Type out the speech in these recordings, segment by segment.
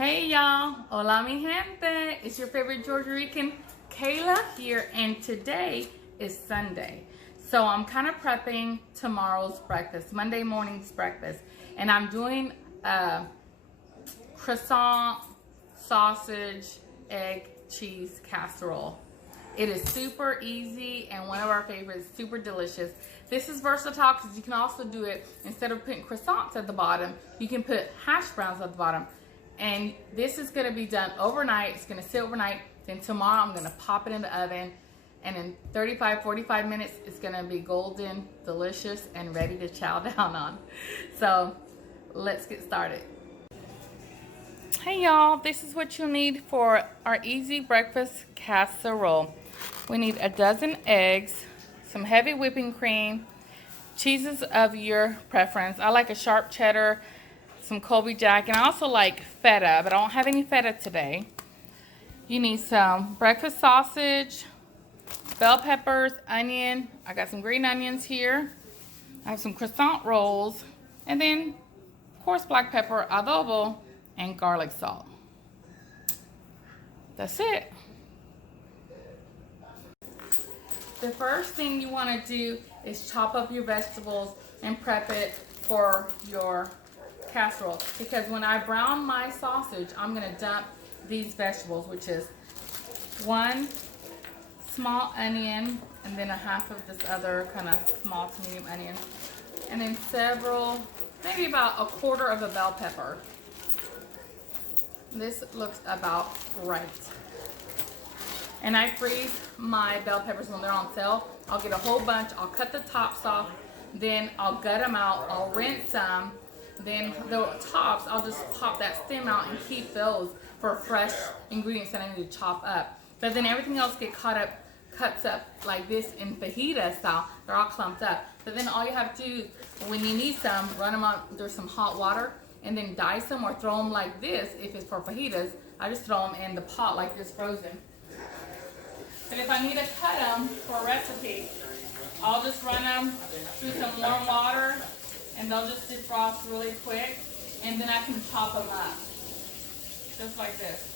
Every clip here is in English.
Hey y'all, hola mi gente. It's your favorite Puerto Rican, Kayla here, and today is Sunday. So I'm kind of prepping tomorrow's breakfast, Monday morning's breakfast, and I'm doing a croissant, sausage, egg, cheese casserole. It is super easy and one of our favorites, super delicious. This is versatile because you can also do it, instead of putting croissants at the bottom, you can put hash browns at the bottom. And this is gonna be done overnight. It's gonna sit overnight. Then tomorrow I'm gonna pop it in the oven. And in 35-45 minutes, it's gonna be golden, delicious, and ready to chow down on. So let's get started. Hey y'all, this is what you'll need for our easy breakfast casserole. We need a dozen eggs, some heavy whipping cream, cheeses of your preference. I like a sharp cheddar, some Colby Jack, and I also like feta, but I don't have any feta today. You need some breakfast sausage, bell peppers, onion. I got some green onions here. I have some croissant rolls, and then, of course, black pepper, adobo, and garlic salt. That's it. The first thing you want to do is chop up your vegetables and prep it for your casserole, because when I brown my sausage, I'm going to dump these vegetables, which is one small onion and then a half of this other kind of small to medium onion, and then several, maybe about a quarter of a bell pepper. This looks about right. And I freeze my bell peppers when they're on sale. I'll get a whole bunch, I'll cut the tops off, then I'll gut them out, I'll rinse them, then the tops, I'll just pop that stem out and keep those for fresh ingredients that I need to chop up. But then everything else cuts up like this in fajita style. They're all clumped up. But then all you have to do, when you need some, run them under some hot water and then dice them or throw them like this. If it's for fajitas, I just throw them in the pot like this, frozen. But if I need to cut them for a recipe, I'll just run them through some warm water and they'll just defrost really quick, and then I can chop them up, just like this.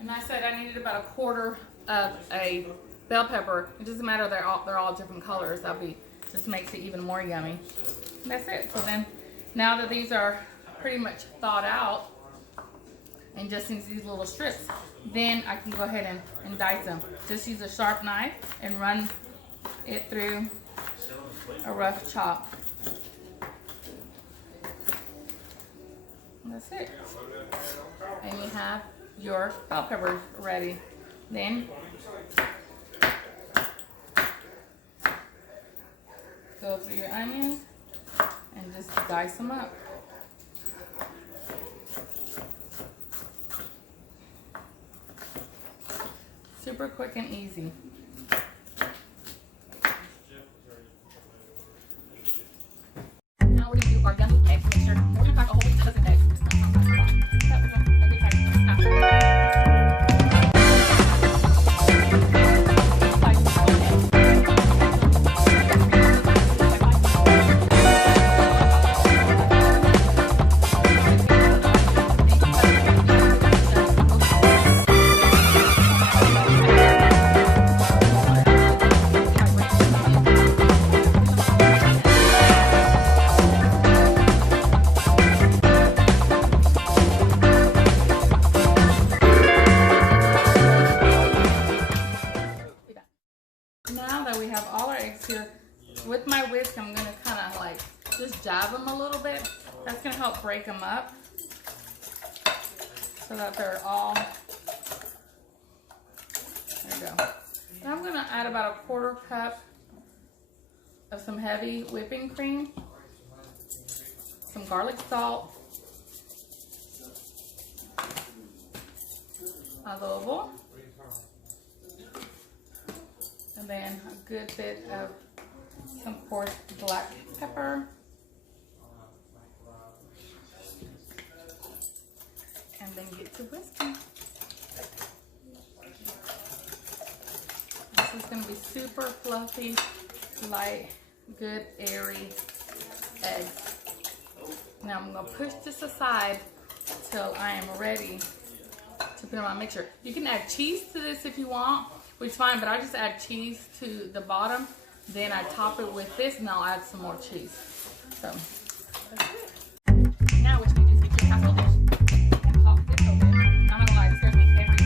And I said I needed about a quarter of a bell pepper. It doesn't matter, they're all different colors. Just makes it even more yummy. And that's it. So then, now that these are pretty much thawed out, and just in these little strips, then I can go ahead and dice them. Just use a sharp knife and run it through a rough chop. And that's it. And you have your bell peppers ready. Then go through your onions and just dice them up. Super quick and easy. Now we're going to do our yummy egg mixture. We're going to crack a whole dozen eggs. Now that we have all our eggs here, with my whisk, I'm going to kind of like just jab them a little bit. That's going to help break them up so that they're all, there you go. Now I'm going to add about a quarter cup of some heavy whipping cream, some garlic salt, adobo, and then a good bit of some coarse black pepper, and then get to whisking. This is going to be super fluffy, light, good, airy eggs. Now I'm gonna push this aside till I am ready to put in my mixture. You can add cheese to this if you want, which is fine, but I just add cheese to the bottom. Then I top it with this, and I'll add some more cheese. So that's it. Now what you need to do is take your casserole dish and pop this open. I'm not gonna lie, it scares me every time.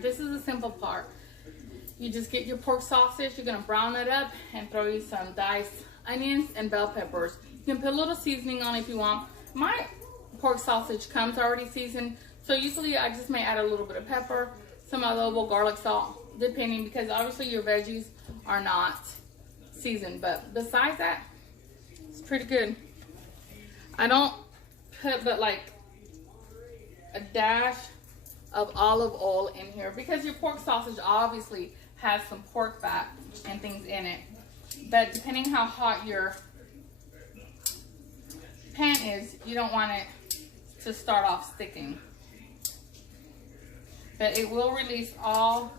This is the simple part. You just get your pork sausage, you're gonna brown it up and throw you some diced onions and bell peppers. You can put a little seasoning on if you want. My pork sausage comes already seasoned, so usually I just may add a little bit of pepper, some adobo, garlic salt, depending, because obviously your veggies are not seasoned. But besides that, it's pretty good. I don't put but like a dash of olive oil in here because your pork sausage obviously has some pork fat and things in it. But depending how hot your pan is, you don't want it to start off sticking. But it will release all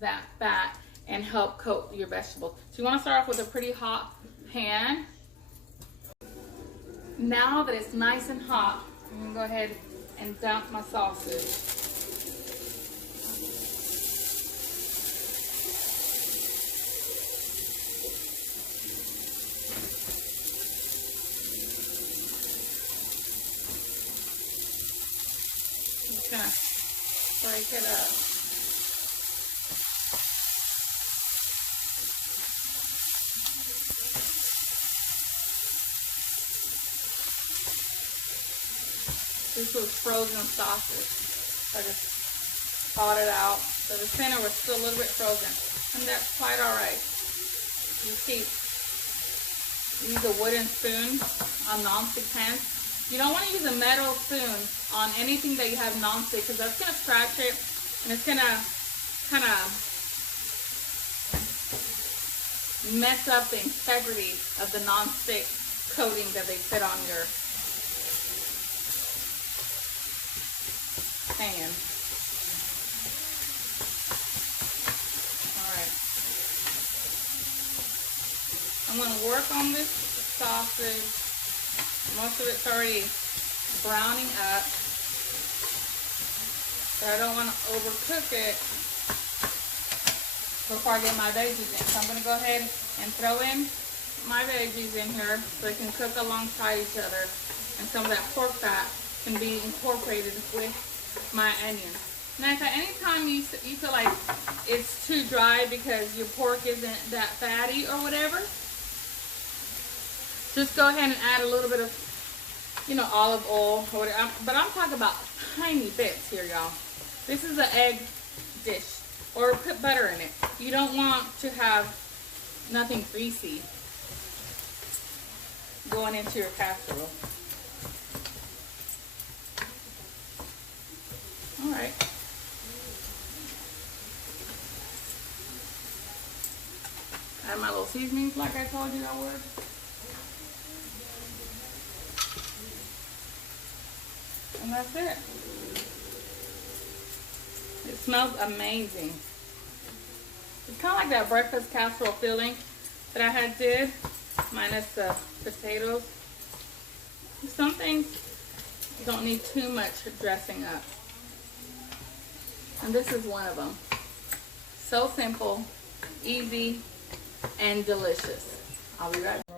that fat and help coat your vegetables. So you want to start off with a pretty hot pan. Now that it's nice and hot, I'm going to go ahead and dump my sausage. I'm just gonna break it up. This was frozen sausage. I just thawed it out. So the center was still a little bit frozen. And that's quite alright. You see, use a wooden spoon on non-stick pans. You don't want to use a metal spoon on anything that you have non-stick because that's going to scratch it and it's going to kind of mess up the integrity of the non-stick coating that they put on your pan. Alright. I'm going to work on this sausage. Most of it's already browning up. So I don't want to overcook it before I get my veggies in. So I'm going to go ahead and throw in my veggies in here so they can cook alongside each other. And some of that pork fat can be incorporated with my onions. Now if at any time you feel like it's too dry because your pork isn't that fatty or whatever, just go ahead and add a little bit of, olive oil or whatever. But I'm talking about tiny bits here, y'all. This is an egg dish, or put butter in it. You don't want to have nothing greasy going into your casserole. All right. Add my little seasonings like I told you I would. And that's it. It smells amazing. It's kind of like that breakfast casserole filling that I had did, minus the potatoes. Some things don't need too much dressing up. And this is one of them. So simple, easy, and delicious. I'll be right back.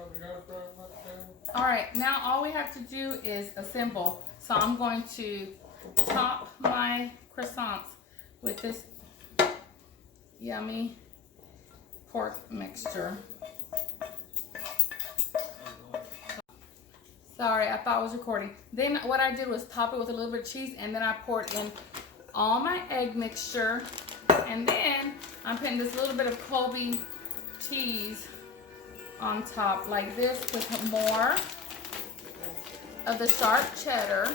Alright, now all we have to do is assemble. So I'm going to top my croissants with this yummy pork mixture. Sorry, I thought I was recording. Then what I did was top it with a little bit of cheese, and then I poured in all my egg mixture, and then I'm putting this little bit of Colby cheese on top like this with more of the sharp cheddar.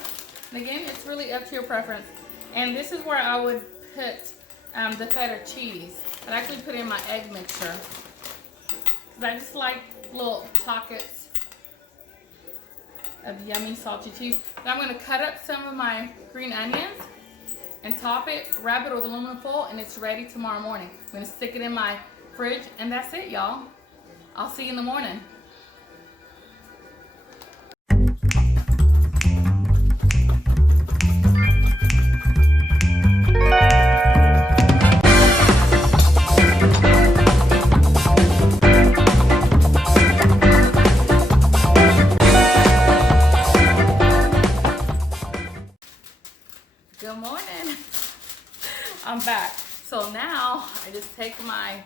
And again, it's really up to your preference. And this is where I would put the feta cheese. I actually put in my egg mixture because I just like little pockets of yummy salty cheese. Now I'm going to cut up some of my green onions and top it, wrap it with aluminum foil, and it's ready tomorrow morning. I'm going to stick it in my fridge, and that's it, y'all. I'll see you in the morning. Good morning. I'm back. So now I just take my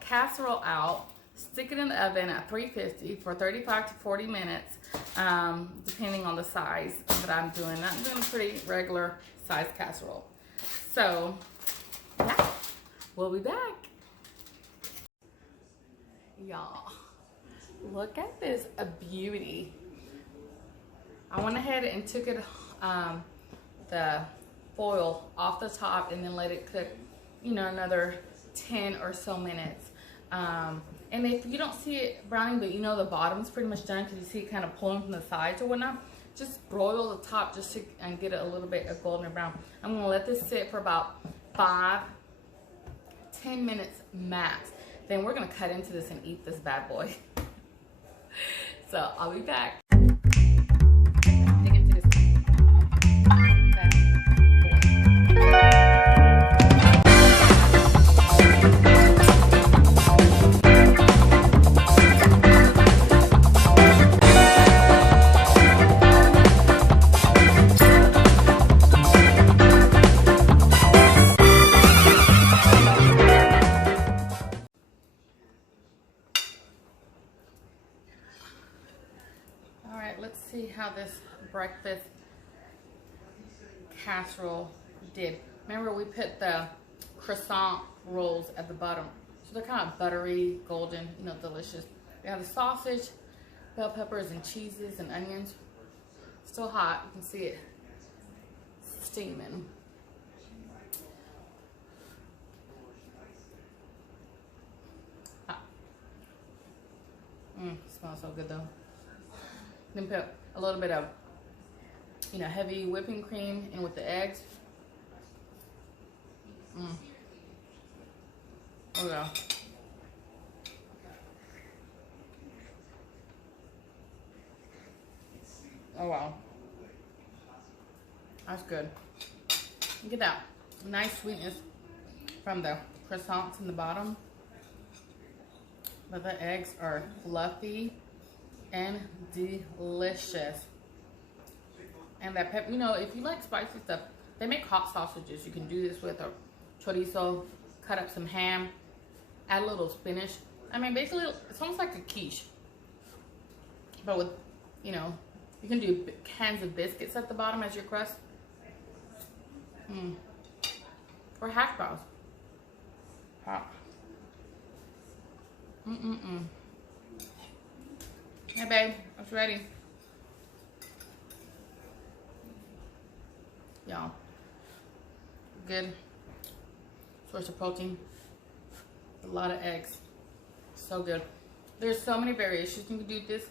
casserole out, stick it in the oven at 350 for 35 to 40 minutes, depending on the size that I'm doing. I'm doing a pretty regular size casserole. So yeah, we'll be back. Y'all, look at this, a beauty. I went ahead and took it, the foil off the top, and then let it cook, you know, another 10 or so minutes. And if you don't see it browning, but you know the bottom's pretty much done because you see it kind of pulling from the sides or whatnot, just broil the top just to and get it a little bit of golden brown. I'm gonna let this sit for about 5-10 minutes max. Then we're gonna cut into this and eat this bad boy. So I'll be back. Let's see how this breakfast casserole did. Remember, we put the croissant rolls at the bottom, so they're kind of buttery, golden, you know, delicious. We have the sausage, bell peppers, and cheeses and onions. Still hot. You can see it steaming. Smells so good though. Then put a little bit of, you know, heavy whipping cream in with the eggs. Oh yeah. Oh wow. That's good. Look at that. Nice sweetness from the croissants in the bottom. But the eggs are fluffy and delicious. And that pepper, you know, if you like spicy stuff, they make hot sausages you can do this with, or chorizo, cut up some ham, add a little spinach. I mean, basically, it's almost like a quiche, but with, you know, you can do cans of biscuits at the bottom as your crust. Or hash browns. Hot. Hey babe, it's ready. Y'all, good source of protein, a lot of eggs, so good. There's so many variations you can do this,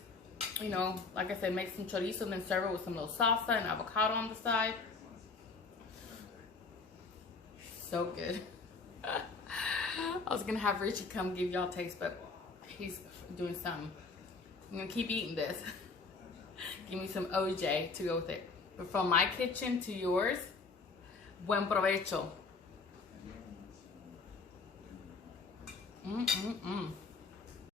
you know, like I said, make some chorizo and then serve it with some little salsa and avocado on the side. So good. I was gonna have Richie come give y'all a taste, but he's doing something. I'm gonna keep eating this. Give me some OJ to go with it. But from my kitchen to yours, buen provecho.